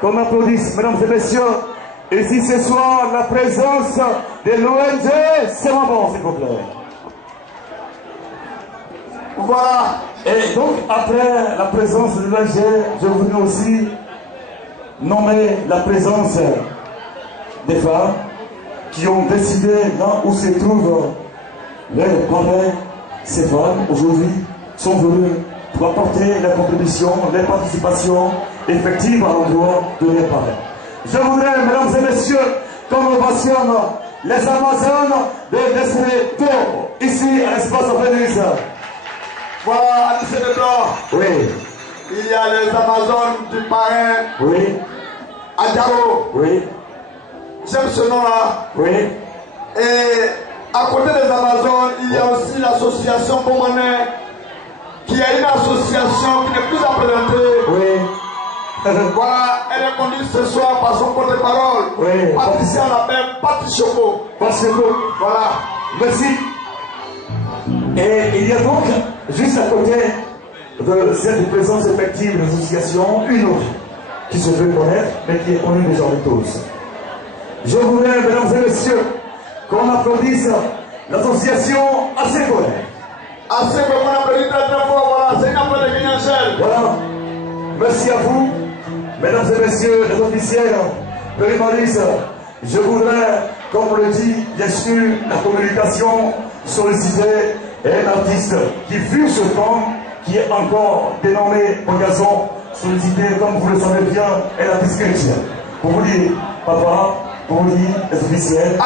qu'on applaudisse, mesdames et messieurs, ici ce soir, la présence de l'ONG Serre-en-Bon, s'il vous plaît. Voilà. Et donc, après la présence de l'ONG, je voudrais aussi nommer la présence des femmes qui ont décidé, là où se trouvent les parrains, ces femmes, aujourd'hui, sont venues pour apporter la contribution, les participations effectives à l'endroit de les parrains. Je voudrais, mesdames et messieurs, qu'on ovationne les Amazones de Destiné Tour, ici à l'espace Vénus. Voilà, à lycée de Nord. Oui. Il y a les Amazones du parrain. Oui. Adjaro. Oui. J'aime ce nom-là. Oui. Et à côté des Amazones, il y a aussi l'association Bomané, qui est une association qui n'est plus à présenter. Oui. Voilà, elle est conduite ce soir par son porte-parole. Oui. Patricia Lapin, Patrick Choco. Patrick Choco. Voilà. Merci. Et il y a donc, juste à côté de cette présence effective de l'association, une autre qui se fait connaître, mais qui est connue déjà de tous. Je voudrais, mesdames et messieurs, qu'on applaudisse l'association Asségolais. Asségolais, on applaudit très très fort, voilà, c'est une applaudissement de Guignachel. Voilà. Merci à vous, mesdames et messieurs les officiels, Périmalice. Je voudrais, comme on le dit, bien sûr, la communication solliciter un artiste qui fut ce temps, qui est encore dénommé au gazon, sollicité, comme vous le savez bien, un artiste chrétien. Pour vous dire, papa, pour vous dire, les officiels.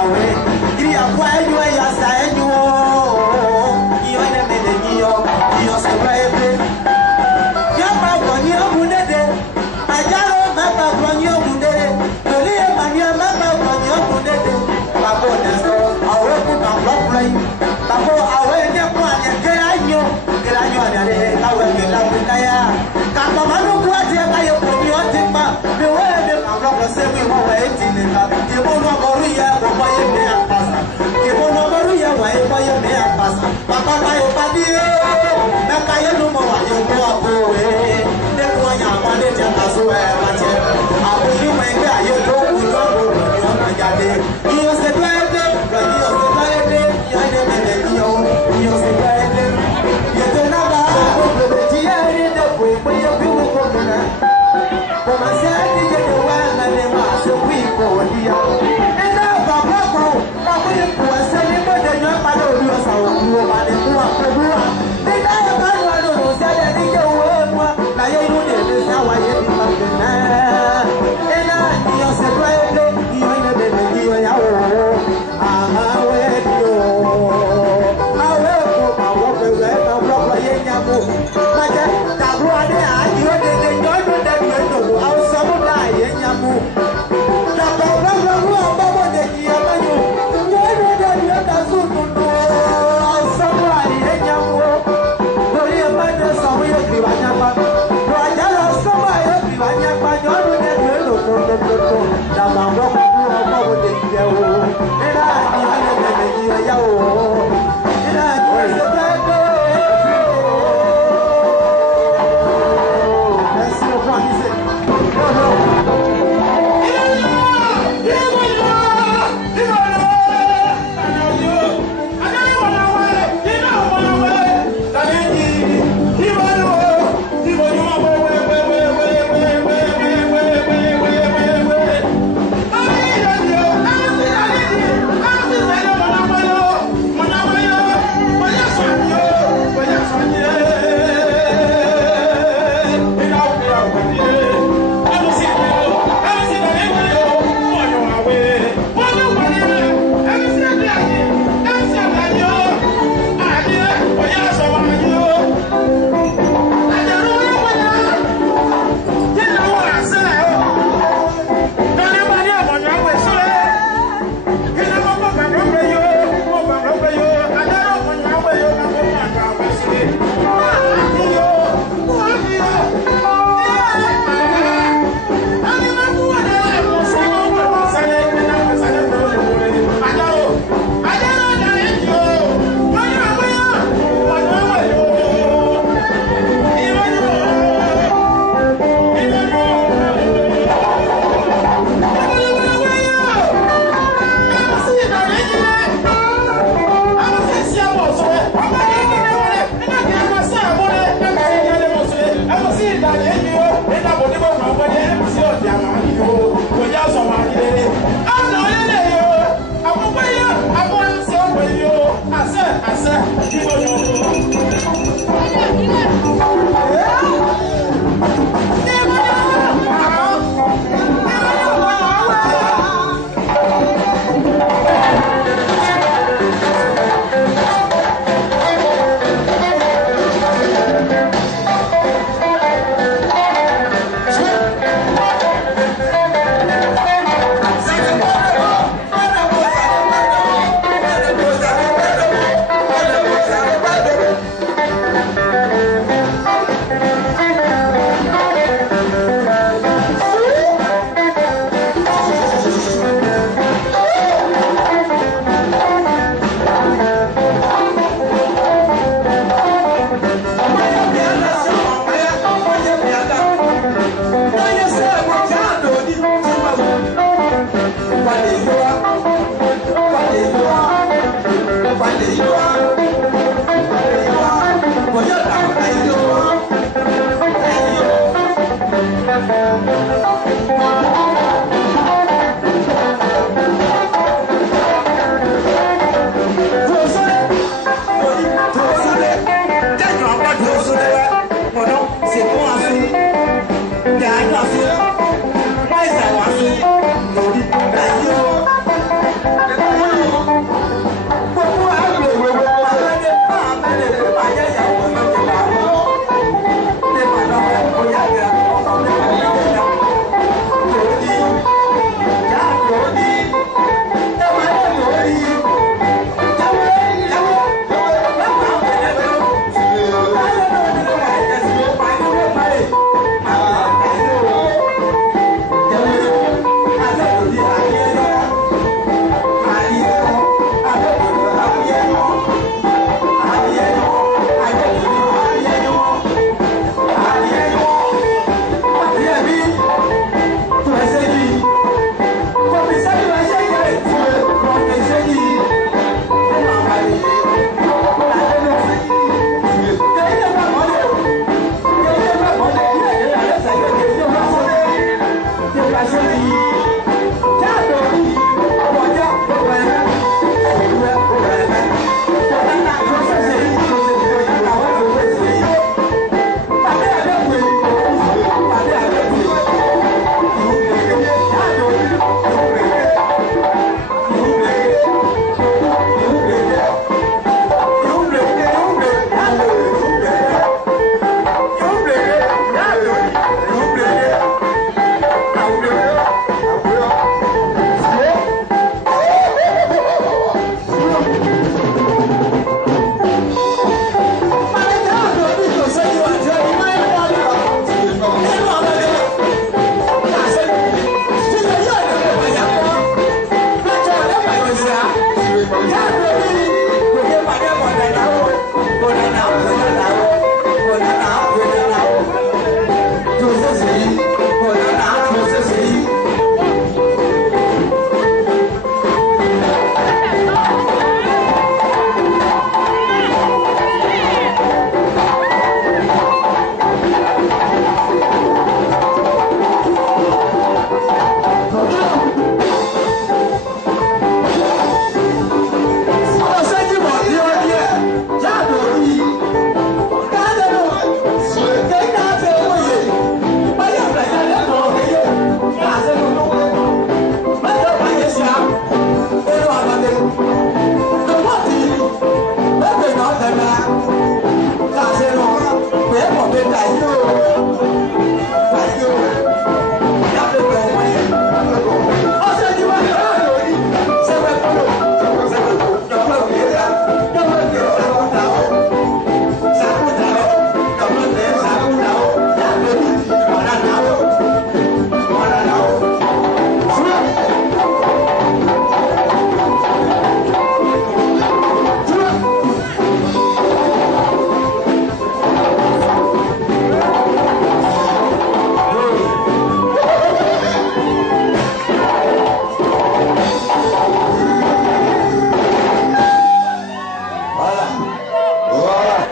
Away. Yo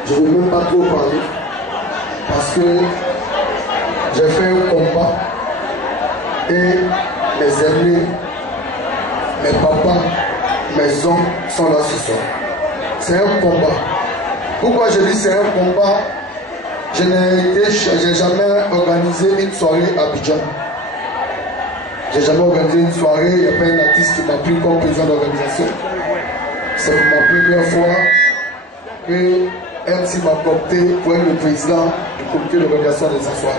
je ne veux même pas trop parler parce que j'ai fait un combat et mes amis, mes papas, mes hommes sont là ce soir. C'est un combat. Pourquoi je dis c'est un combat? Je n'ai jamais organisé une soirée à Abidjan. J'ai jamais organisé une soirée, il n'y a pas un artiste qui m'a pris comme président d'organisation. C'est ma première fois que MC m'a coopté pour être le président du comité d'organisation de cette soirée.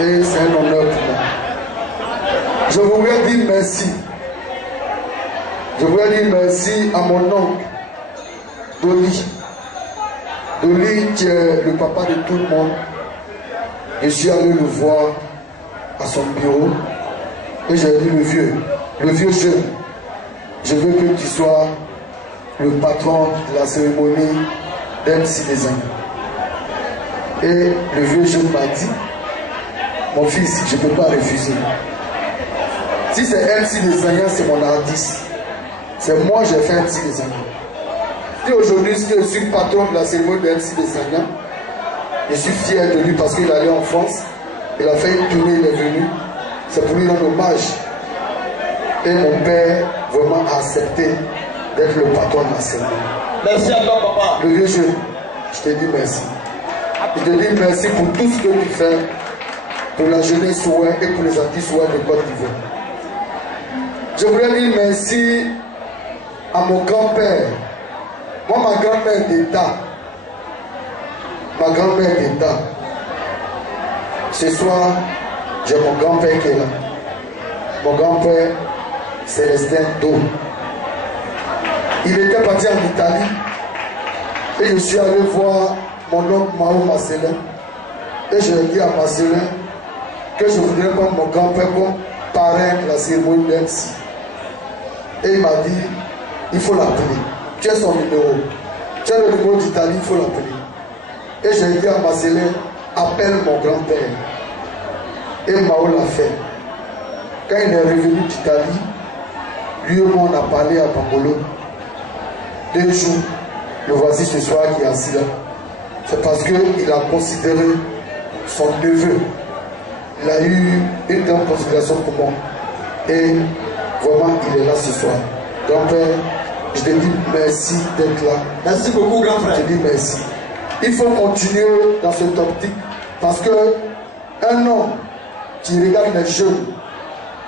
Et c'est un honneur pour moi. Je voudrais dire merci. Je voudrais dire merci à mon oncle, Dolly. Dolly qui est le papa de tout le monde. Je suis allé le voir à son bureau et j'ai dit le vieux jeune, je veux que tu sois le patron de la cérémonie d'MC des Années. Et le vieux jeune m'a dit, mon fils, je ne peux pas refuser. Si c'est MC des Années, c'est mon artiste. C'est moi j'ai fait MC des Années. Et aujourd'hui, je suis patron de la cérémonie de MC des Années. Je suis fier de lui parce qu'il est allé en France. Il a fait une tournée, il est venu. C'est pour lui rendre hommage. Et mon père vraiment a accepté d'être le patron de la cérémonie. Merci à toi, papa. Le vieux jeune, je te dis merci. Je te dis merci pour tout ce que tu fais pour la jeunesse ouest et pour les artistes ouest de Côte d'Ivoire. Je voudrais dire merci à mon grand-père. Moi, ma grand-mère d'État. Ma grand-mère d'État. Ce soir, j'ai mon grand-père qui est là. Mon grand-père, Célestin Do. Il était parti en Italie. Et je suis allé voir mon oncle Mao Marcelin. Et je lui ai dit à Marcelin que je voudrais prendre mon grand-père comme parrain de la cérémonie d'MC. Et il m'a dit, il faut l'appeler. Tu as son numéro. Tu as le numéro d'Italie, il faut l'appeler. Et j'ai dit à Marcelin, appelle mon grand-père. Et Mao l'a fait. Quand il est revenu d'Italie, lui et moi on a parlé à Bangolo. 2 jours, le voici ce soir qui est assis là. C'est parce qu'il a considéré son neveu. Il a eu une grande considération pour moi. Et vraiment, il est là ce soir. Grand-père, je te dis merci d'être là. Merci beaucoup, grand frère. Je te dis merci. Il faut continuer dans cette optique parce que un homme qui regarde les jeunes,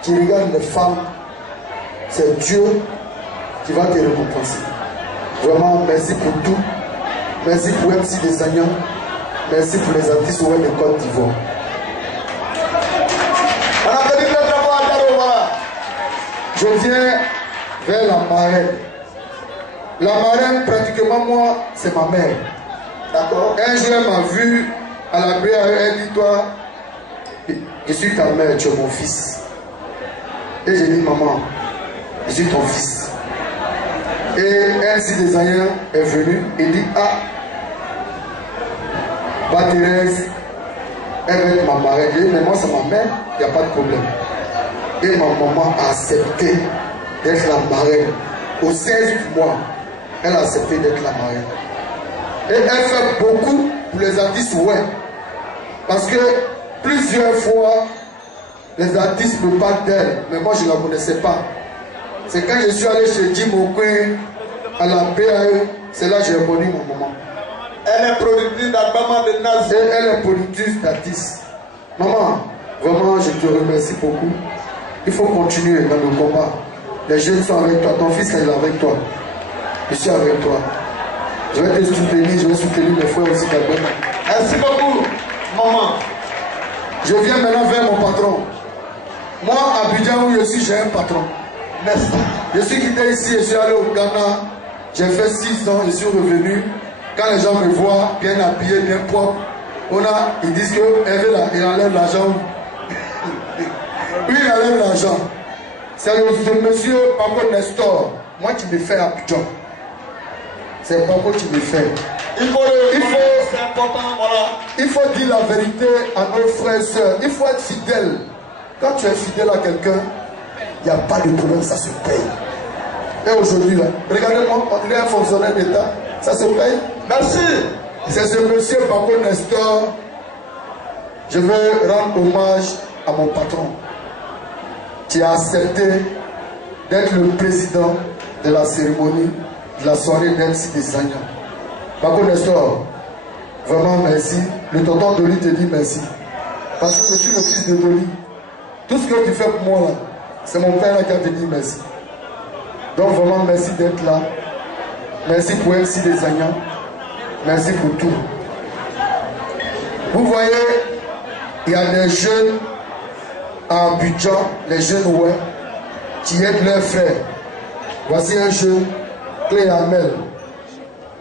qui regarde les femmes, c'est Dieu qui va te récompenser. Vraiment, merci pour tout. Merci pour MC des Agnans. Merci pour les artistes ouest de Côte d'Ivoire. Je viens vers la marraine. La marraine, pratiquement, moi, c'est ma mère. D'accord? Un jour, elle m'a vu à la prière, elle dit, toi, je suis ta mère, tu es mon fils. Et j'ai dit, maman, je suis ton fils. Et ainsi des aïens est venu et dit, ah, bah Thérèse, elle va être ma marraine. J'ai dit, mais moi, c'est ma mère, il n'y a pas de problème. Et ma maman a accepté d'être la marraine. Au 16 mois, elle a accepté d'être la marraine. Et elle fait beaucoup pour les artistes, ouais. Parce que plusieurs fois, les artistes me parlent d'elle, mais moi je ne la connaissais pas. C'est quand je suis allé chez Jim Okwe, à la PAE, c'est là que j'ai reconnu ma maman. Elle est productrice d'album de Nazi. Elle est productrice d'artistes. Maman, vraiment je te remercie beaucoup. Il faut continuer dans le combat. Les jeunes sont avec toi, ton fils il est avec toi. Je suis avec toi. Je vais te soutenir, je vais soutenir mes frères aussi d'album. Merci beaucoup, maman. Je viens maintenant vers mon patron. Moi, à Abidjan où je suis, j'ai un patron. Merci. Je suis quitté ici, je suis allé au Ghana. J'ai fait 6 ans, je suis revenu. Quand les gens me voient bien habillé, bien propre, ils disent que Hervé là, il enlève l'argent. Oui, il enlève l'argent. C'est le monsieur Paco Nestor, moi qui me fais à Abidjan. C'est Paco qui me fait. C'est important, voilà. Il faut dire la vérité à nos frères et sœurs. Il faut être fidèle. Quand tu es fidèle à quelqu'un, il n'y a pas de problème, ça se paye. Et aujourd'hui, là, regardez-moi, on est un fonctionnaire d'État. Ça se paye. Merci. C'est ce monsieur Paco Nestor. Je veux rendre hommage à mon patron qui a accepté d'être le président de la cérémonie de la soirée d'MC des Agnans. Paco Nestor, vraiment merci. Le tonton Doli te dit merci. Parce que je suis le fils de Doli. Tout ce que tu fais pour moi là, c'est mon père là qui a te dit merci. Donc vraiment merci d'être là. Merci pour MC des Agnans. Merci pour tout. Vous voyez, il y a des jeunes à Abidjan, les jeunes ouais, qui aident leurs frères. Voici un jeune, Clé Amel.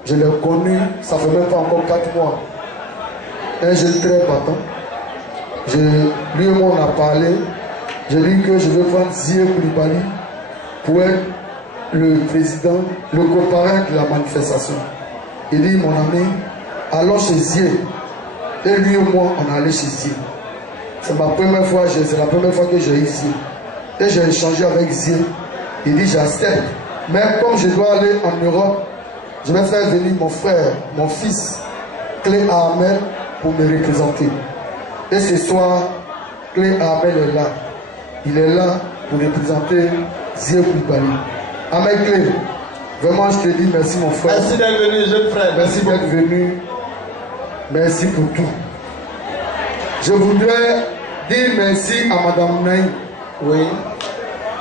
Je l'ai connu, ça fait même pas encore 4 mois. Un jeune très battant. Lui et moi on a parlé. Je lui ai dit que je veux prendre Zie Koulibaly pour être le président, le coparrain de la manifestation. Il dit, mon ami, allons chez Zie. Et lui et moi, on est allé chez Zie. C'est la première fois que j'ai ici. Et j'ai échangé avec Zie. Il dit, j'accepte. Mais comme je dois aller en Europe, je vais faire venir mon frère, mon fils, Clé Ahmed, pour me représenter. Et ce soir, Clé Ahmed est là. Il est là pour représenter Zie Koulibaly. Ahmed Clé, vraiment je te dis merci mon frère. Merci d'être venu, jeune frère. Merci d'être venu. Merci pour tout. Je voudrais dire merci à Madame Naï. Oui.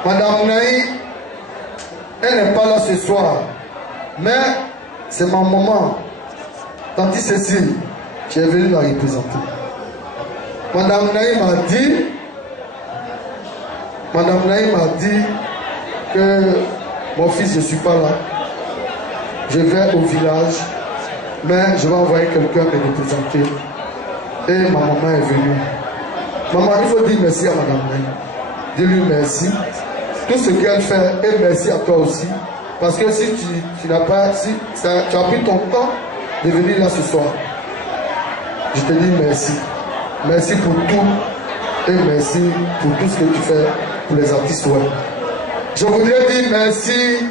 Madame Naï, elle n'est pas là ce soir. Mais c'est ma maman, Tanti Cécile, qui est venue la représenter. Madame Naï m'a dit que mon fils, je ne suis pas là. Je vais au village, mais je vais envoyer quelqu'un me représenter. Et ma maman est venue. Maman, il faut dire merci à Madame Naï. Dis-lui merci. Tout ce qu'elle fait, et merci à toi aussi. Parce que si tu n'as pas, tu as pris ton temps de venir là ce soir. Je te dis merci. Merci pour tout. Et merci pour tout ce que tu fais pour les artistes web. Je voudrais dire merci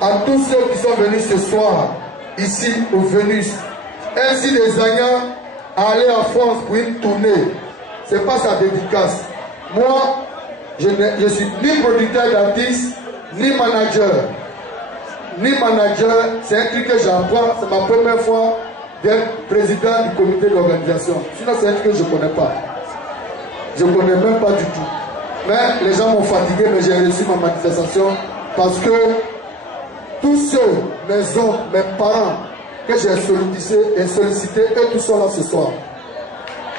à tous ceux qui sont venus ce soir, ici au Vénus. Ainsi les Agnans à aller en France pour une tournée. Ce n'est pas sa dédicace. Moi, je suis ni producteur d'artistes, ni manager. Ni manager, c'est un truc que j'apprends. C'est ma première fois d'être président du comité d'organisation. Sinon, c'est un truc que je ne connais pas. Je ne connais même pas du tout. Mais les gens m'ont fatigué, mais j'ai réussi ma manifestation parce que tous ceux, mes oncles, mes parents, que j'ai sollicité, eux tous sont là ce soir.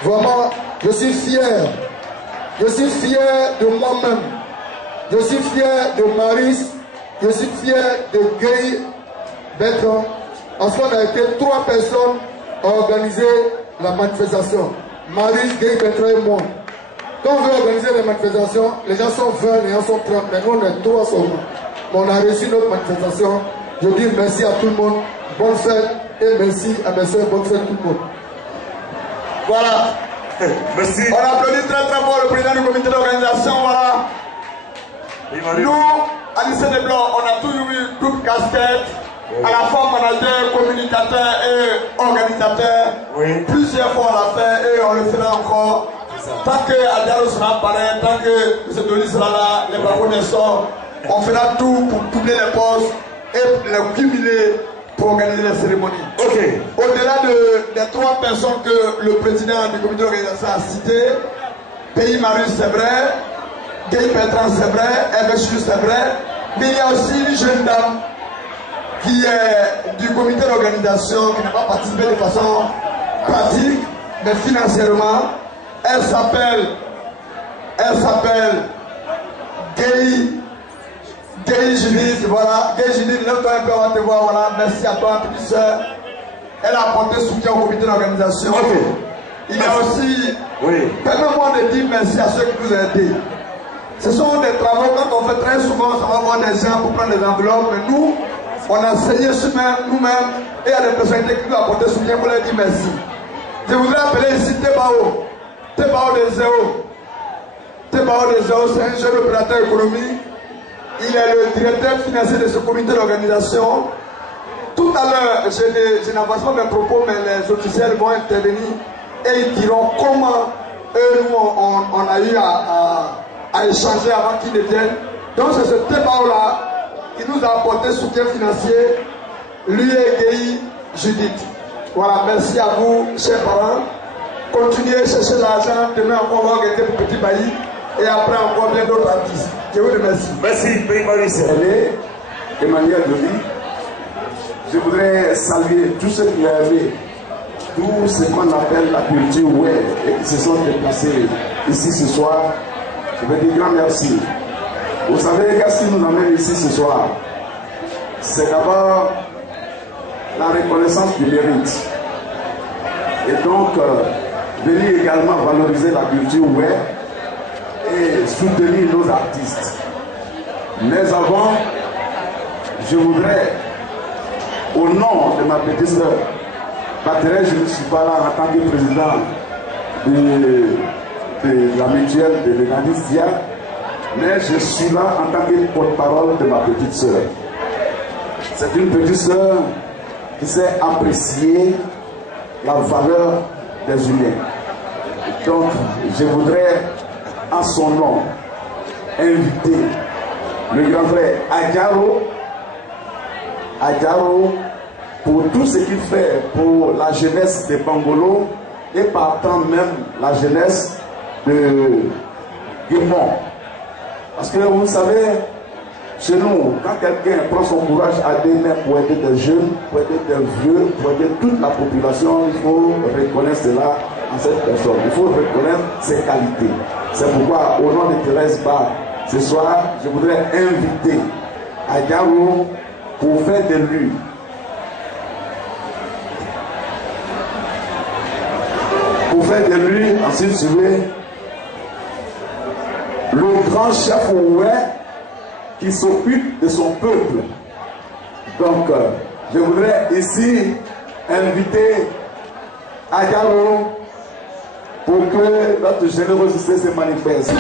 Vraiment, je suis fier. Je suis fier de moi-même. Je suis fier de Maris. Je suis fier de Guy Bertrand. Parce qu'on a été 3 personnes à organiser la manifestation. Maris, Guy Bertrand et moi. Quand on veut organiser les manifestations, les gens sont 20, les gens sont 30, mais nous on est 3 seulement. Mais on a reçu notre manifestation. Je dis merci à tout le monde. Bonne fête et merci à mes soeurs. Bonne fête tout le monde. Voilà. Merci. On applaudit très très fort le président du comité d'organisation. Voilà. Nous, à lycée des Blancs, on a toujours eu double casquette. À la fois manager, communicateur et organisateur. Oui. Plusieurs fois on l'a fait et on le fera encore. Tant que Adialo sera pareil, tant que M. Doli sera là, les bravos ne sortent, on fera tout pour doubler les postes et les cumuler pour organiser les cérémonies. Ok. Au-delà des 3 personnes que le président du comité d'organisation a citées, Pays Marius c'est vrai, Guy Bertrand c'est vrai, MSU c'est vrai, mais il y a aussi une jeune dame qui est du comité d'organisation, qui n'a pas participé de façon pratique, mais financièrement. Elle s'appelle Guy Judith, voilà. Guy Judith, lève-toi un peu, on va te voir, voilà. Merci à toi, petite soeur. Elle a apporté soutien au comité d'organisation. Okay. Il y a aussi, permets-moi de dire merci à ceux qui nous ont aidés. Ce sont des travaux, quand on fait très souvent, ça va voir des gens pour prendre des enveloppes, mais nous, on a essayé nous-mêmes, et il y a des personnalités qui nous ont apporté soutien pour leur dire merci. Je voudrais appeler ici Tebao. Tebao de Zéo. Tebao de Zéo, c'est un jeune opérateur économique. Il est le directeur financier de ce comité d'organisation. Tout à l'heure, je n'avance pas mes propos, mais les officiels vont intervenir et ils diront comment nous on a eu à échanger avant qu'ils ne viennent. Donc c'est ce débat-là qui nous a apporté soutien financier, lui et Guy Judith. Voilà, merci à vous, chers parents. Continuez à chercher l'argent. Demain encore, on va organiser pour Petit Bailly. Et après encore bien d'autres artistes. Je vous remercie. Merci, Pays Maurice. Emmanuel Denis. Je voudrais saluer tous ceux qui ont aimé tout ce qu'on appelle la culture web et qui se sont déplacés ici ce soir. Je veux dire grand merci. Vous savez, qu'est-ce qui nous amène ici ce soir? C'est d'abord la reconnaissance du mérite. Et donc, venir également valoriser la culture web et soutenir nos artistes. Mais avant, je voudrais, au nom de ma petite sœur, Patrick, je ne suis pas là en tant que président de la mutuelle de l'Egadisia, mais je suis là en tant que porte-parole de ma petite sœur. C'est une petite sœur qui sait apprécier la valeur des humains. Donc, je voudrais, en son nom, inviter le grand frère Adjaro pour tout ce qu'il fait pour la jeunesse de Bangolo et partant même la jeunesse de Guillemont. Parce que vous savez, chez nous, quand quelqu'un prend son courage à deux mains pour aider des jeunes, pour aider des vieux, pour aider toute la population, il faut reconnaître cela en cette personne. Il faut reconnaître ses qualités. C'est pourquoi, au nom de Thérèse Barre, ce soir, je voudrais inviter Adjaro pour faire de lui ensuite je vais le grand chef oué qui s'occupe de son peuple. Donc, je voudrais ici inviter Adjaro pour que notre générosité se manifeste.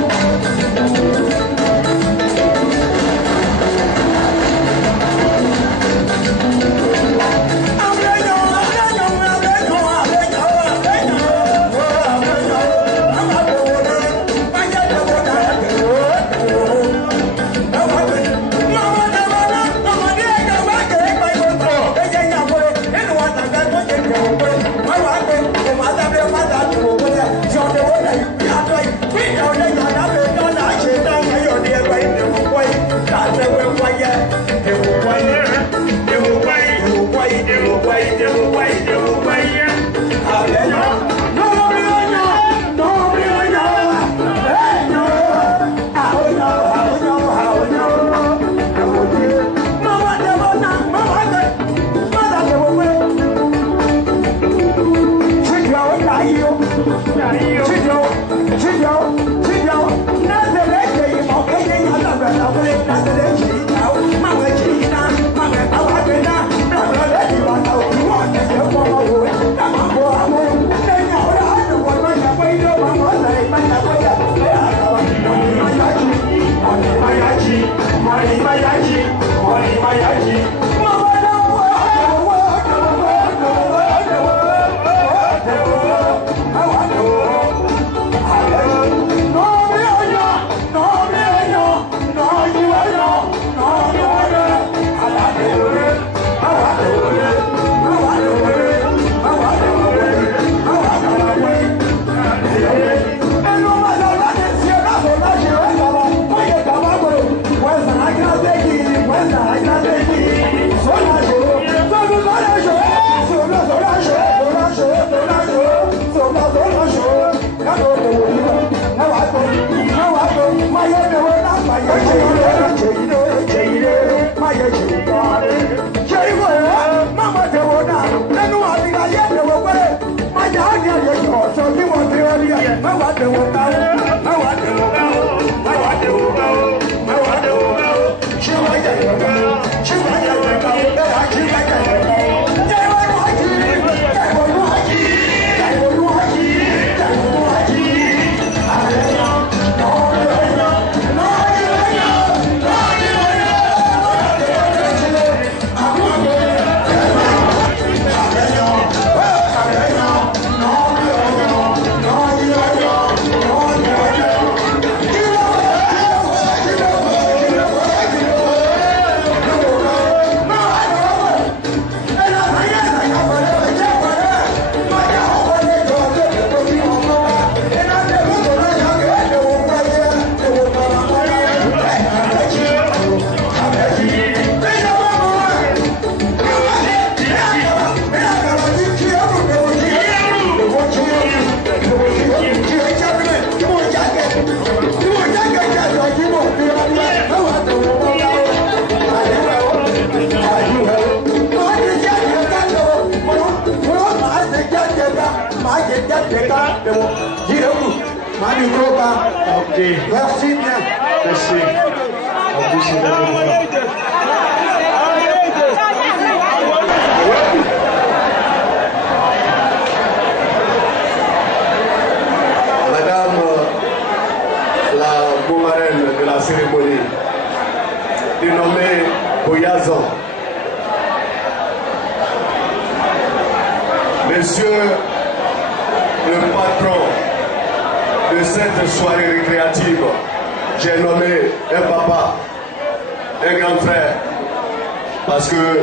Merci bien. Merci. Madame la co-marraine de la cérémonie, dénommée Boyazan, Monsieur le patron de cette soirée récréative, j'ai nommé un papa, un grand frère, parce que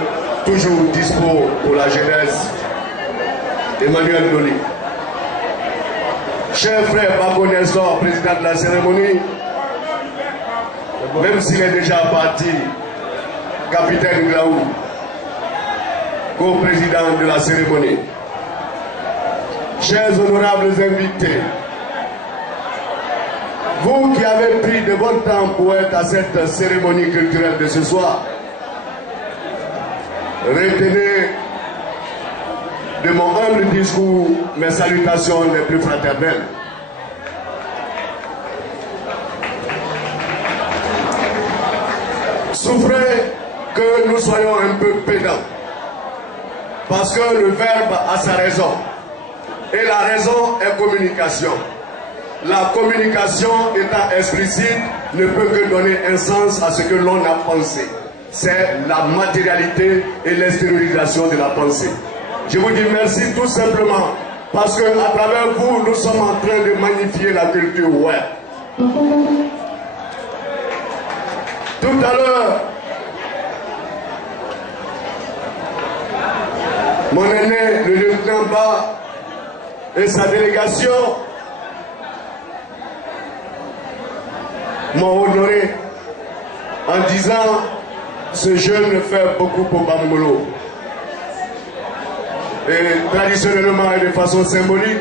toujours dispo pour la jeunesse, Emmanuel Doli. Cher frère Babo Nelson, président de la cérémonie, même s'il est déjà parti, capitaine Glaou, co-président de la cérémonie. Chers honorables invités, vous qui avez pris de votre temps pour être à cette cérémonie culturelle de ce soir, retenez de mon humble discours mes salutations les plus fraternelles. Souffrez que nous soyons un peu pédants, parce que le verbe a sa raison, et la raison est communication. La communication étant explicite ne peut que donner un sens à ce que l'on a pensé. C'est la matérialité et l'extériorisation de la pensée. Je vous dis merci tout simplement parce que à travers vous, nous sommes en train de magnifier la culture web. Tout à l'heure, mon aîné, le lieutenant Ba et sa délégation m'ont honoré en disant ce jeune fait beaucoup pour Bangolo. Et traditionnellement et de façon symbolique,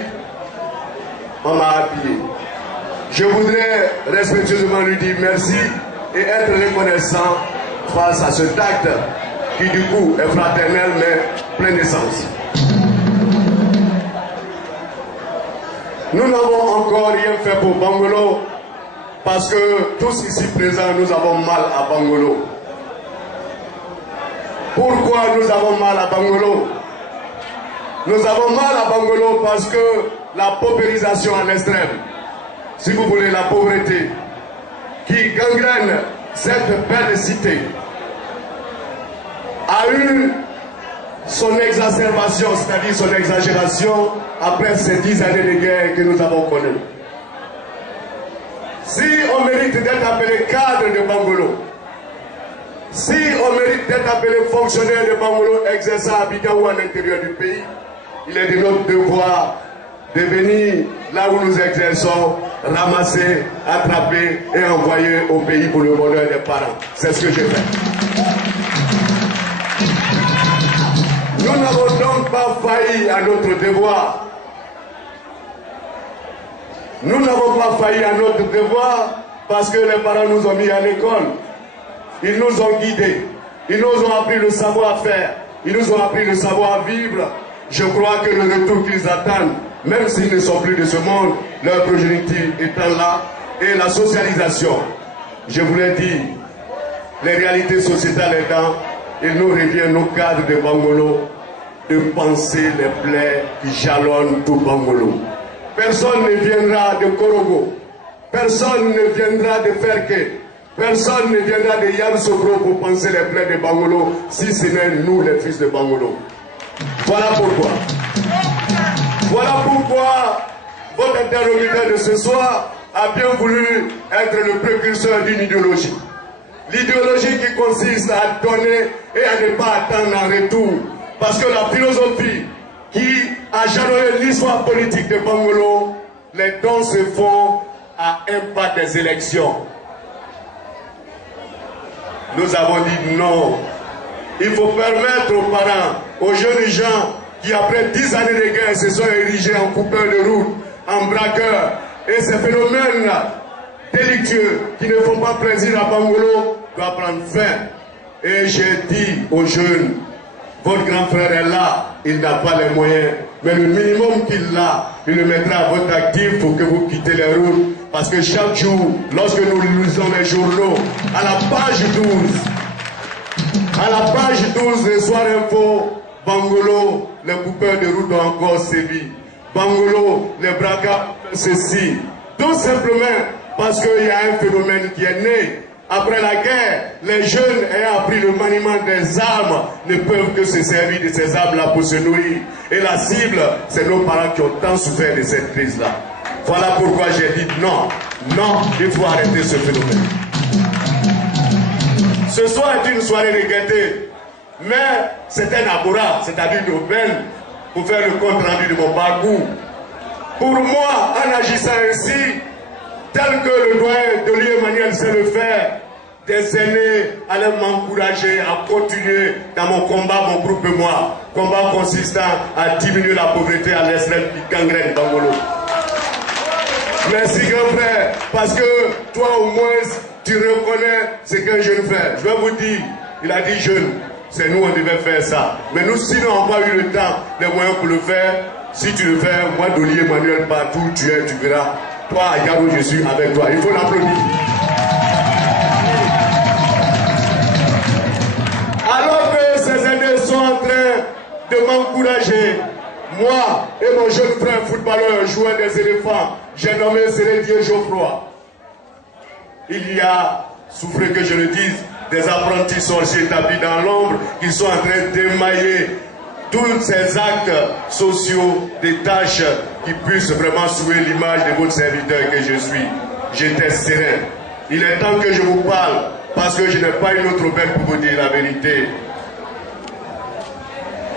on m'a appuyé. Je voudrais respectueusement lui dire merci et être reconnaissant face à cet acte qui du coup est fraternel mais plein d'essence. Nous n'avons encore rien fait pour Bangolo parce que tous ici présents nous avons mal à Bangolo. Pourquoi nous avons mal à Bangolo? Nous avons mal à Bangolo parce que la paupérisation à l'extrême, si vous voulez la pauvreté, qui gangrène cette belle cité, a eu son exacerbation, c'est-à-dire son exagération, après ces 10 années de guerre que nous avons connues. Si on mérite d'être appelé cadre de Bangolo, si on mérite d'être appelé fonctionnaire de Bangolo exerçant à Abidjan ou à l'intérieur du pays, il est de notre devoir de venir là où nous exerçons, ramasser, attraper et envoyer au pays pour le bonheur des parents. C'est ce que j'ai fait. Nous n'avons donc pas failli à notre devoir. Nous n'avons pas failli à notre devoir parce que les parents nous ont mis à l'école. Ils nous ont guidés. Ils nous ont appris le savoir-faire. Ils nous ont appris le savoir-vivre. Je crois que le retour qu'ils attendent, même s'ils ne sont plus de ce monde, leur progéniture étant là, et la socialisation. Je vous l'ai dit, les réalités sociétales étant, il nous revient, nos cadres de Bangolo, de penser les plaies qui jalonnent tout Bangolo. Personne ne viendra de Korogo, personne ne viendra de Ferke, personne ne viendra de Yamoussoukro pour penser les plaies de Bangolo, si ce n'est nous les fils de Bangolo. Voilà pourquoi. Voilà pourquoi votre interlocuteur de ce soir a bien voulu être le précurseur d'une idéologie. L'idéologie qui consiste à donner et à ne pas attendre en retour. Parce que la philosophie qui a jalonné l'histoire politique de Bangolo, les dons se font à un pas des élections. Nous avons dit non. Il faut permettre aux parents, aux jeunes gens qui après 10 années de guerre se sont érigés en coupeurs de route, en braqueurs, et ces phénomènes délictueux qui ne font pas plaisir à Bangolo doivent prendre fin. Et j'ai dit aux jeunes, Votre grand frère est là, il n'a pas les moyens. Mais le minimum qu'il a, il le mettra à votre actif pour que vous quittez les routes. Parce que chaque jour, lorsque nous lisons les journaux, à la page 12, les soirs info, Bangolo, les coupeurs de route ont encore sévi. Bangolo, les braquages, ceci. Tout simplement parce qu'il y a un phénomène qui est né. Après la guerre, les jeunes ayant appris le maniement des armes ne peuvent que se servir de ces armes-là pour se nourrir. Et la cible, c'est nos parents qui ont tant souffert de cette crise-là. Voilà pourquoi j'ai dit non, non, il faut arrêter ce phénomène. Ce soir est une soirée de gaieté, mais c'est un agora, c'est-à-dire une aubaine pour faire le compte rendu de mon parcours. Pour moi, en agissant ainsi, tel que le doyen Dolier Emmanuel sait le faire, des aînés allaient m'encourager à continuer dans mon combat, mon groupe et moi. Combat consistant à diminuer la pauvreté à l'extrême qui gangrène Bangolo. Merci grand frère, parce que toi au moins tu reconnais ce qu'un jeune fait. Je vais vous dire, il a dit jeune, c'est nous on devait faire ça. Mais nous si nous n'avons pas eu le temps, les moyens pour le faire, si tu le fais, moi Dolier Emmanuel partout où tu es, tu verras. Toi, à Garo, je suis avec toi. Il faut l'applaudir. Alors que ces aînés sont en train de m'encourager, moi et mon jeune frère footballeur, joueur des éléphants, j'ai nommé Célébien Geoffroy. Il y a, souffrez que je le dise, des apprentis sorciers établis dans l'ombre qui sont en train d'émailler tous ces actes sociaux, des tâches qui puissent vraiment souiller l'image de votre serviteur que je suis. J'étais serein. Il est temps que je vous parle parce que je n'ai pas une autre peine pour vous dire la vérité.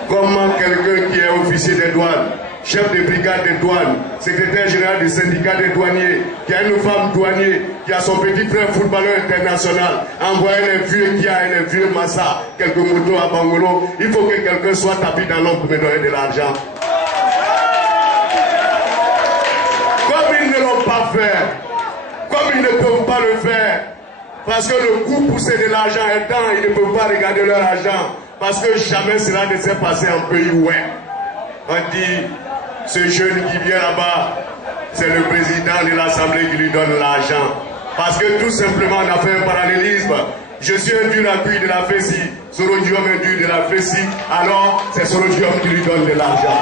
Comment quelqu'un qui est officier des douanes, chef de brigade des douanes, secrétaire général du syndicat des douaniers, qui a une femme douanier, qui a son petit frère footballeur international, envoyé les vieux Kia et les vieux Massa, quelques motos à Bangolo, il faut que quelqu'un soit tapis dans l'ombre pour me donner de l'argent. Comme ils ne l'ont pas fait, comme ils ne peuvent pas le faire, parce que le coût poussé de l'argent étant, ils ne peuvent pas regarder leur argent, parce que jamais cela ne s'est passé en pays où on dit, ce jeune qui vient là-bas, c'est le président de l'Assemblée qui lui donne l'argent. Parce que tout simplement, on a fait un parallélisme. Je suis un dur appui de la FESI, Sorodium est dur de la FESI, alors c'est Sorodium qui lui donne de l'argent.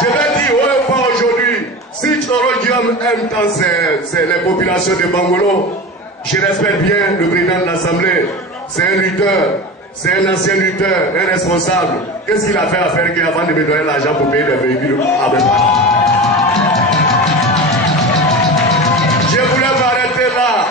Je vais dire haut et fort aujourd'hui, si Sorodium aime tant les populations de Bangolo, je respecte bien le président de l'Assemblée, c'est un lutteur. C'est un ancien lutteur, un responsable. Qu'est-ce qu'il a fait à faire avant de me donner l'argent pour payer des véhicules avec moi? Je voulais m'arrêter là.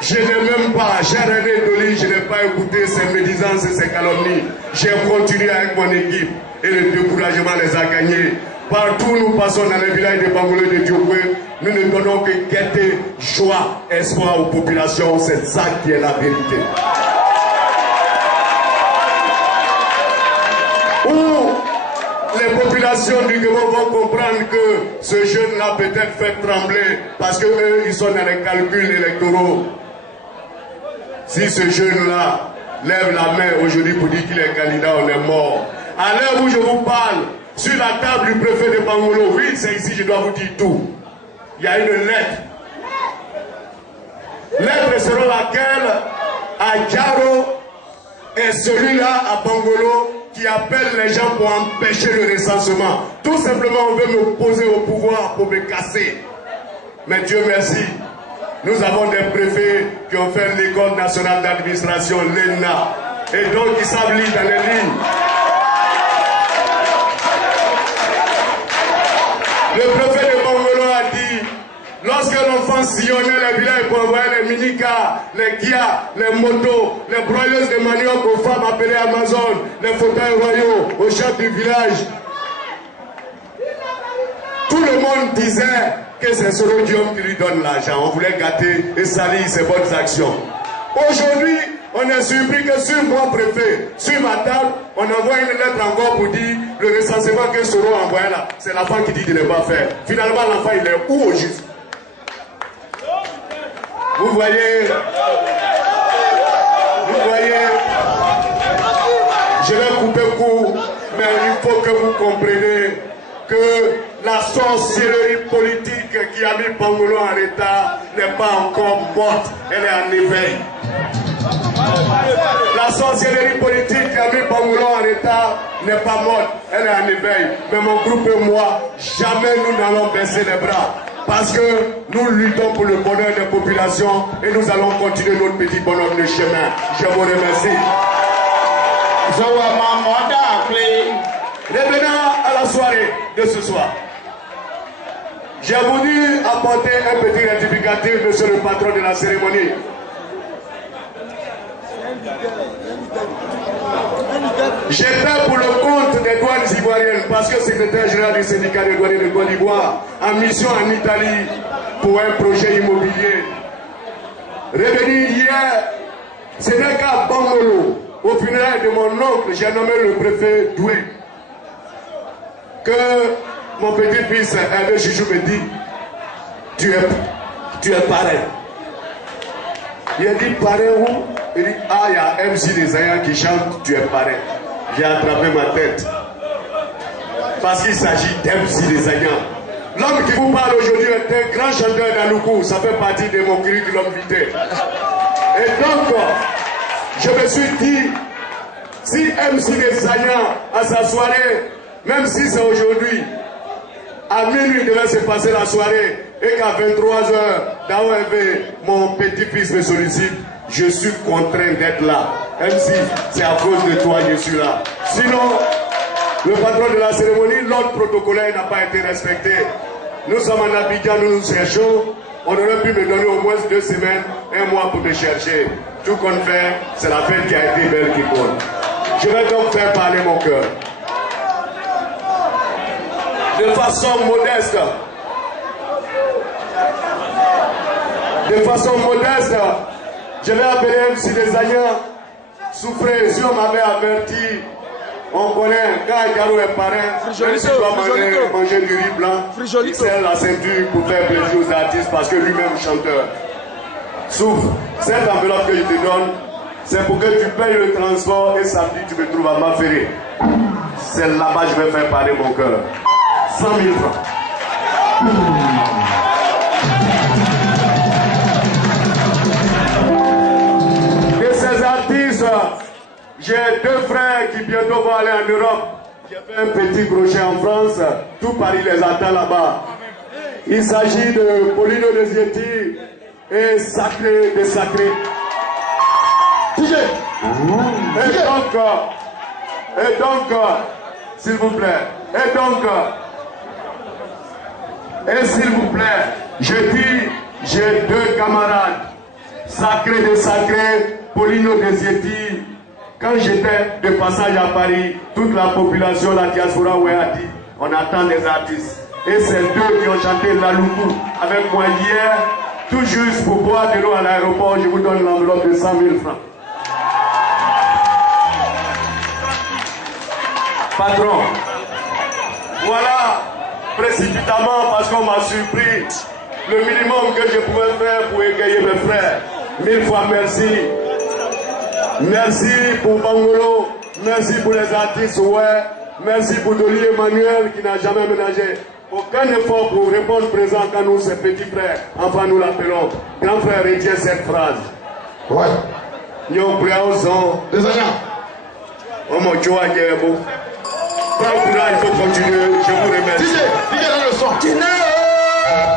Je n'ai même pas, cher René Doli, je n'ai pas écouté ces médisances et ces calomnies. J'ai continué avec mon équipe et le découragement les a gagnés. Partout où nous passons dans les villages de Bangolo et de Diopoué, nous ne donnons que gaieté, joie, espoir aux populations. C'est ça qui est la vérité. Où les populations du Gabon vont comprendre que ce jeune-là peut-être fait trembler parce qu'eux, ils sont dans les calculs électoraux. Si ce jeune-là lève la main aujourd'hui pour dire qu'il est candidat, on est mort. À l'heure où je vous parle, sur la table du préfet de Bangolo, oui, c'est ici, je dois vous dire tout. Il y a une lettre. Lettre selon laquelle à Garo et celui-là à Bangolo qui appelle les gens pour empêcher le recensement. Tout simplement, on veut me poser au pouvoir pour me casser. Mais Dieu merci, nous avons des préfets qui ont fait l'école nationale d'administration, l'ENA, et donc ils savent lire dans les lignes. Le préfet de Bangolo a dit, lorsque l'enfant sillonnait les villages pour envoyer les minicars, les Kia, les motos, les broyeuses de manioc aux femmes appelées Amazon, les fauteuils royaux aux chefs du village, tout le monde disait que c'est Sorodium qui lui donne l'argent. On voulait gâter et salir ses bonnes actions. Aujourd'hui, on est surpris que sur mon préfet, sur ma table, on envoie une lettre encore pour dire le recensement que Soro a envoyé là. C'est l'enfant qui dit de ne pas faire. Finalement, l'enfant, il est où au juste? Vous voyez, Je vais couper court, mais il faut que vous compreniez que la sorcellerie politique qui a mis Bangolo en état n'est pas encore morte, elle est en éveil. La sorcellerie politique qui a mis Bangolo en état n'est pas morte, elle est en éveil. Mais mon groupe et moi, jamais nous n'allons baisser les bras. Parce que nous luttons pour le bonheur des populations et nous allons continuer notre petit bonhomme de chemin. Je vous remercie. Revenons à la soirée de ce soir. J'ai voulu apporter un petit rectificatif, monsieur le patron de la cérémonie. J'ai fait pour le compte des douanes ivoiriennes parce que secrétaire général du syndicat des douaniers de Côte d'Ivoire en mission en Italie pour un projet immobilier. Revenu hier, ce n'est qu'à Bangolo, au funérailles de mon oncle, j'ai nommé le préfet Doué, que mon petit-fils Hervé Chichou me dit, tu es pareil. Il a dit pareil où? Il dit, ah, il y a MC Desaya qui chante, tu es pareil. J'ai attrapé ma tête. Parce qu'il s'agit d'MC Desaya. L'homme qui vous parle aujourd'hui est un grand chanteur d'Aloukou. Ça fait partie de mon curriculum vitae. Et donc, je me suis dit, si MC Desaya à sa soirée, même si c'est aujourd'hui, à minuit devait se passer la soirée, et qu'à 23h, d'AOMV, mon petit-fils me sollicite, je suis contraint d'être là. Même si c'est à cause de toi que je suis là. Sinon, le patron de la cérémonie, l'ordre protocolaire n'a pas été respecté. Nous sommes en Abidjan, nous nous cherchons. On aurait pu me donner au moins 2 semaines, 1 mois pour me chercher. Tout qu'on fait, c'est la fête qui a été belle qui compte. Je vais donc faire parler mon cœur. De façon modeste. Je vais appeler MC Desaya. Sous pression, on m'avait averti. On connaît, quand Garo est parrain, même s'il doit manger du riz blanc, il serre la ceinture pour faire plaisir aux artistes parce que lui-même chanteur. Souffre, cette enveloppe que je te donne, c'est pour que tu payes le transport et samedi tu me trouves à Maféré. C'est là-bas que je vais faire parler mon cœur. 100 000 francs. De ces artistes, j'ai 2 frères qui bientôt vont aller en Europe. J'ai fait un petit crochet en France. Tout Paris les attend là-bas. Il s'agit de Paulino Desietti et Sacré de Sacré. Et donc, s'il vous plaît, et s'il vous plaît, je dis, j'ai 2 camarades, Sacré de Sacré, Paulino Desietti. Quand j'étais de passage à Paris, toute la population, la diaspora, ouais, a dit, on attend des artistes. Et c'est 2 qui ont chanté l'Aloukou avec moi hier, tout juste pour boire de l'eau à l'aéroport. Je vous donne l'enveloppe de 100 000 francs. Patron, voilà, précipitamment, parce qu'on m'a surpris, le minimum que je pouvais faire pour égayer mes frères. 1000 fois merci. Merci pour Bangolo, merci pour les artistes, ouais, merci pour Dolly Emmanuel qui n'a jamais ménagé aucun effort pour répondre présent quand nous, ses petits frères, enfin nous l'appelons. Grand frère, retient cette phrase. Ouais. Nous prions. Desaya. Oh mon Dieu, il faut continuer, je vous remercie. DJ dans le son. Hey!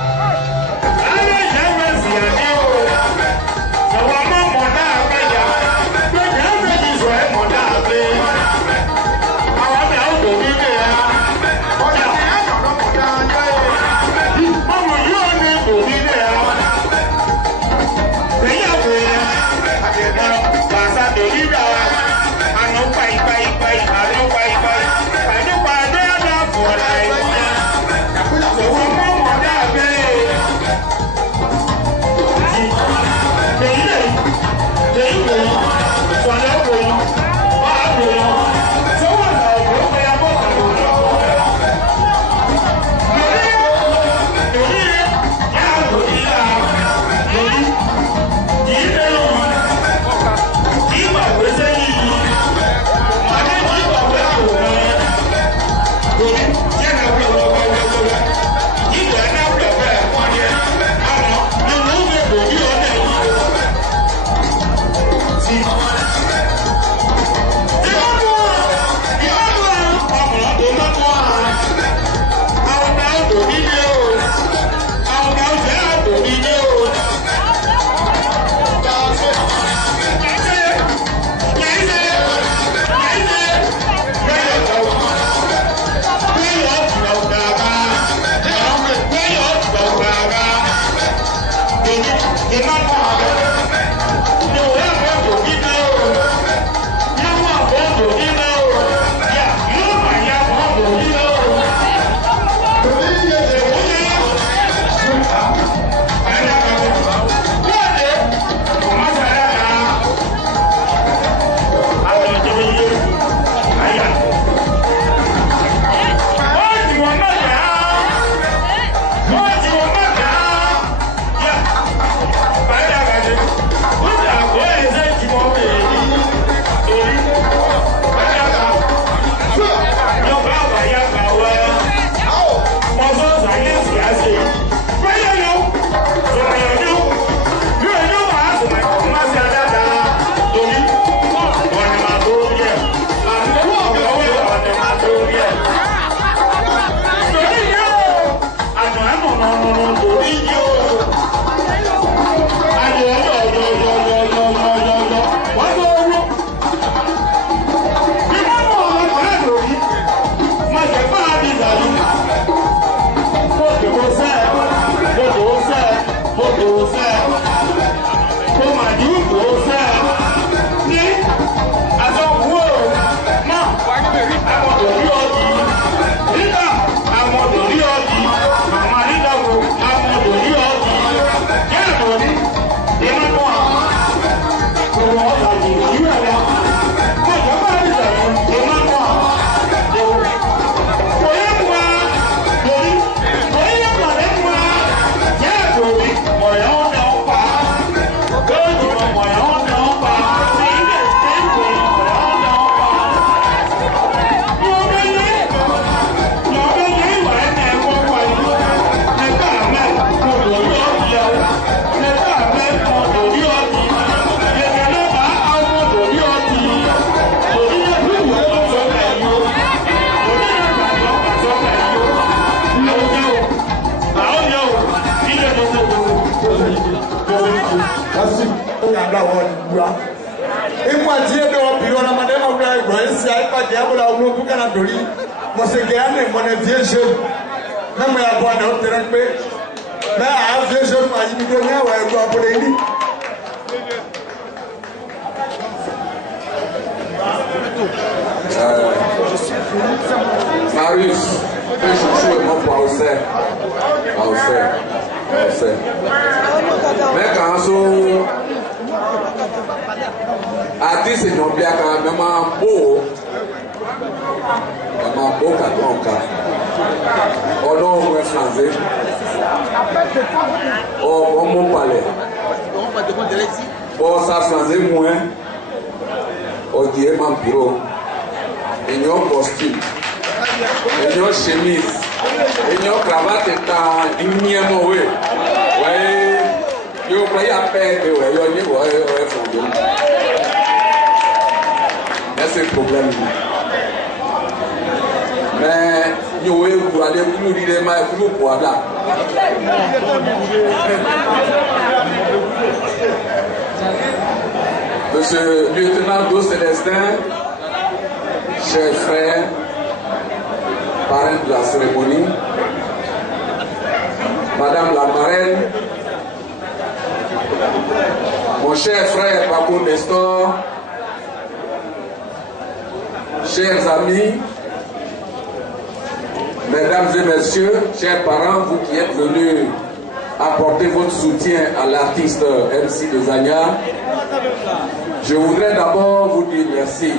la wọ́n ikú àti ẹ̀dọ́ ọ̀bìrì ọ̀nà màdẹ́mà wúlò ẹ̀gbọ́n ẹ̀ sí àìpàdé àbúlà ọ̀gbọ́n kú kàná dòrí mọ̀sẹ̀gẹ̀ á ní ìmọ̀nà díẹ̀ ṣe mẹ́mọ̀ ya bọ̀ àná tẹ̀rẹ̀ pé mẹ́ àáfíẹ́ ṣe fún àyíkíkẹ́ ní àwọn ẹ̀gbọ́n àbúlé yìí. Marius, fais chouchou et mon poids au cerf. Mais quand on artiste non bien quand même un beau carton cas. Oh non, on est français. Oh, bon mon palais. Bon, ça français moins. On dirait mon bureau. Ils ont costume. Ils ont chemise. Ils ont cravate et ta ignement, oui. Ouais. Ils ont pris à peine, ouais. Ils ont dit, ouais, fondé. Mais c'est le problème. Mais nous allons nous dire que nous pouvons là. Monsieur le lieutenant d'eau Célestin, chers frères, parrain de la cérémonie, Madame la marraine, mon cher frère Paco Nestor, chers amis, mesdames et messieurs, chers parents, vous qui êtes venus apporter votre soutien à l'artiste MC de Zania, je voudrais d'abord vous dire merci.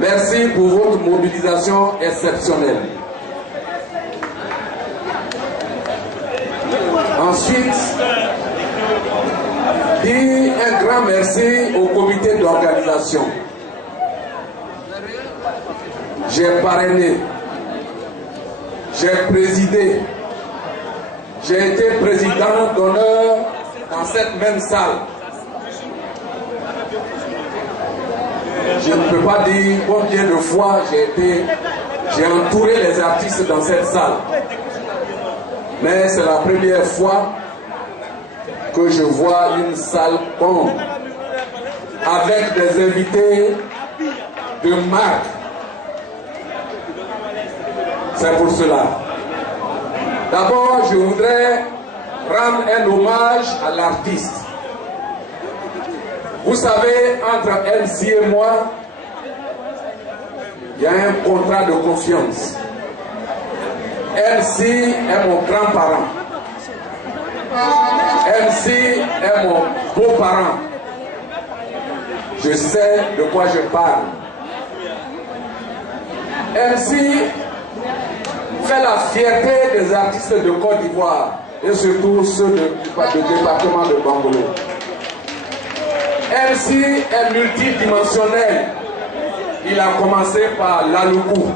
Merci pour votre mobilisation exceptionnelle. Ensuite, dire un grand merci au comité d'organisation. J'ai parrainé, j'ai présidé, j'ai été président d'honneur dans cette même salle. Je ne peux pas dire combien de fois j'ai entouré les artistes dans cette salle. Mais c'est la première fois que je vois une salle pompe avec des invités de marque. C'est pour cela. D'abord, je voudrais rendre un hommage à l'artiste. Vous savez, entre MC et moi, il y a un contrat de confiance. MC est mon grand-parent. MC est mon beau-parent. Je sais de quoi je parle. MC fait la fierté des artistes de Côte d'Ivoire et surtout ceux du département de Bangolo. MC est multidimensionnel. Il a commencé par l'aloukou.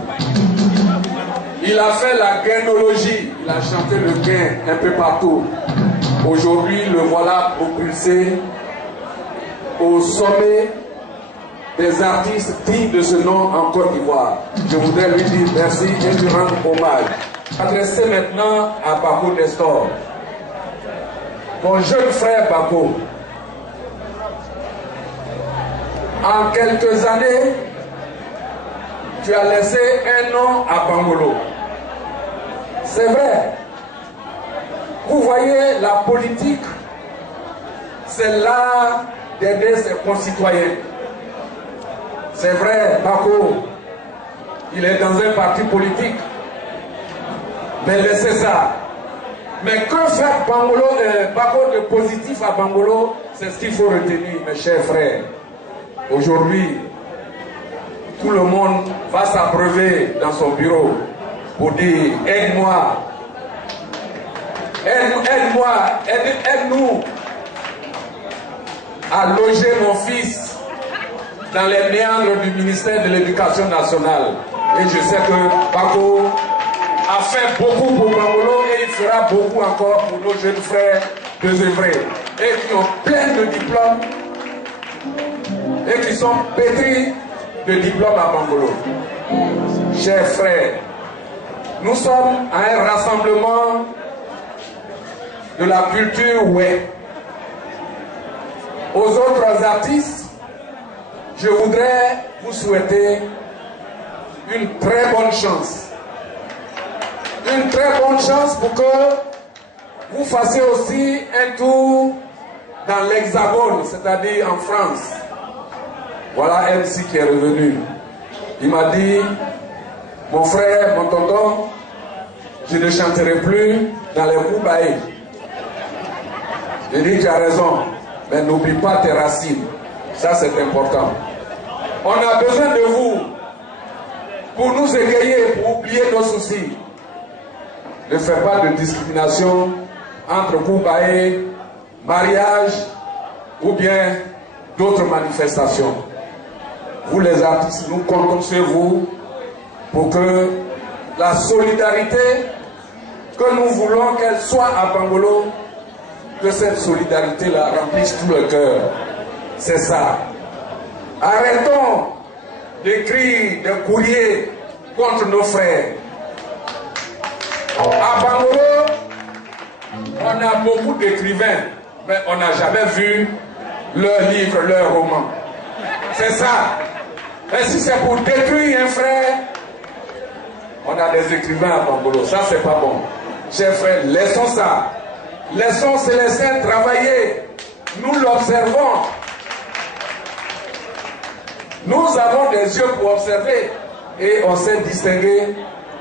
Il a fait la gainologie. Il a chanté le gain un peu partout. Aujourd'hui, le voilà propulsé au sommet des artistes dignes de ce nom en Côte d'Ivoire. Je voudrais lui dire merci et lui rendre hommage. Adressé maintenant à Paco Nestor. Mon jeune frère Paco, en quelques années, tu as laissé un nom à Bangolo. C'est vrai. Vous voyez, la politique, c'est l'art d'aider ses concitoyens. C'est vrai, Paco, il est dans un parti politique. Mais laissez ça. Mais que fait Bangolo, Paco de positif à Bangolo, c'est ce qu'il faut retenir, mes chers frères. Aujourd'hui, tout le monde va s'abreuver dans son bureau pour dire aide-moi, aide-moi, aide-nous à loger mon fils dans les méandres du ministère de l'Éducation nationale. Et je sais que Paco a fait beaucoup pour Bangolo et il fera beaucoup encore pour nos jeunes frères de Zévré et qui ont plein de diplômes et qui sont pétris de diplômes à Bangolo. Chers frères, nous sommes à un rassemblement de la culture oué. aux autres artistes, je voudrais vous souhaiter une très bonne chance. Une très bonne chance pour que vous fassiez aussi un tour dans l'Hexagone, c'est-à-dire en France. Voilà MC qui est revenu. Il m'a dit, mon frère, mon tonton, je ne chanterai plus dans les Koubaï. J'ai dit, tu as raison, mais n'oublie pas tes racines. Ça, c'est important. On a besoin de vous pour nous égayer, pour oublier nos soucis. Ne faites pas de discrimination entre Koubaï, mariage ou bien d'autres manifestations. Vous les artistes, nous comptons sur vous pour que la solidarité que nous voulons qu'elle soit à Bangolo, que cette solidarité-là remplisse tout le cœur. C'est ça. Arrêtons d'écrire des courriers contre nos frères. À Bangolo, on a beaucoup d'écrivains, mais on n'a jamais vu leurs livres, leurs romans. C'est ça. Et si c'est pour détruire un frère, on a des écrivains à Bangolo. Ça, c'est pas bon. Chers frères, laissons ça. Laissons Célestin travailler. Nous l'observons. Nous avons des yeux pour observer. Et on sait distinguer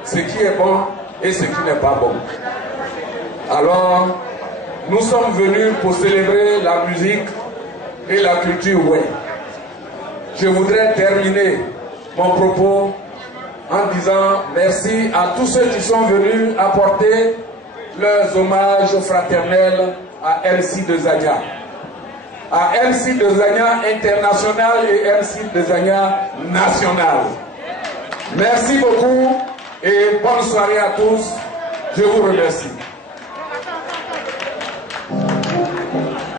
ce qui est bon et ce qui n'est pas bon. Alors, nous sommes venus pour célébrer la musique et la culture ouais. Je voudrais terminer mon propos en disant merci à tous ceux qui sont venus apporter leurs hommages fraternels à MC de Zania. À MC de Zania international et MC de Zania national. Merci beaucoup et bonne soirée à tous. Je vous remercie.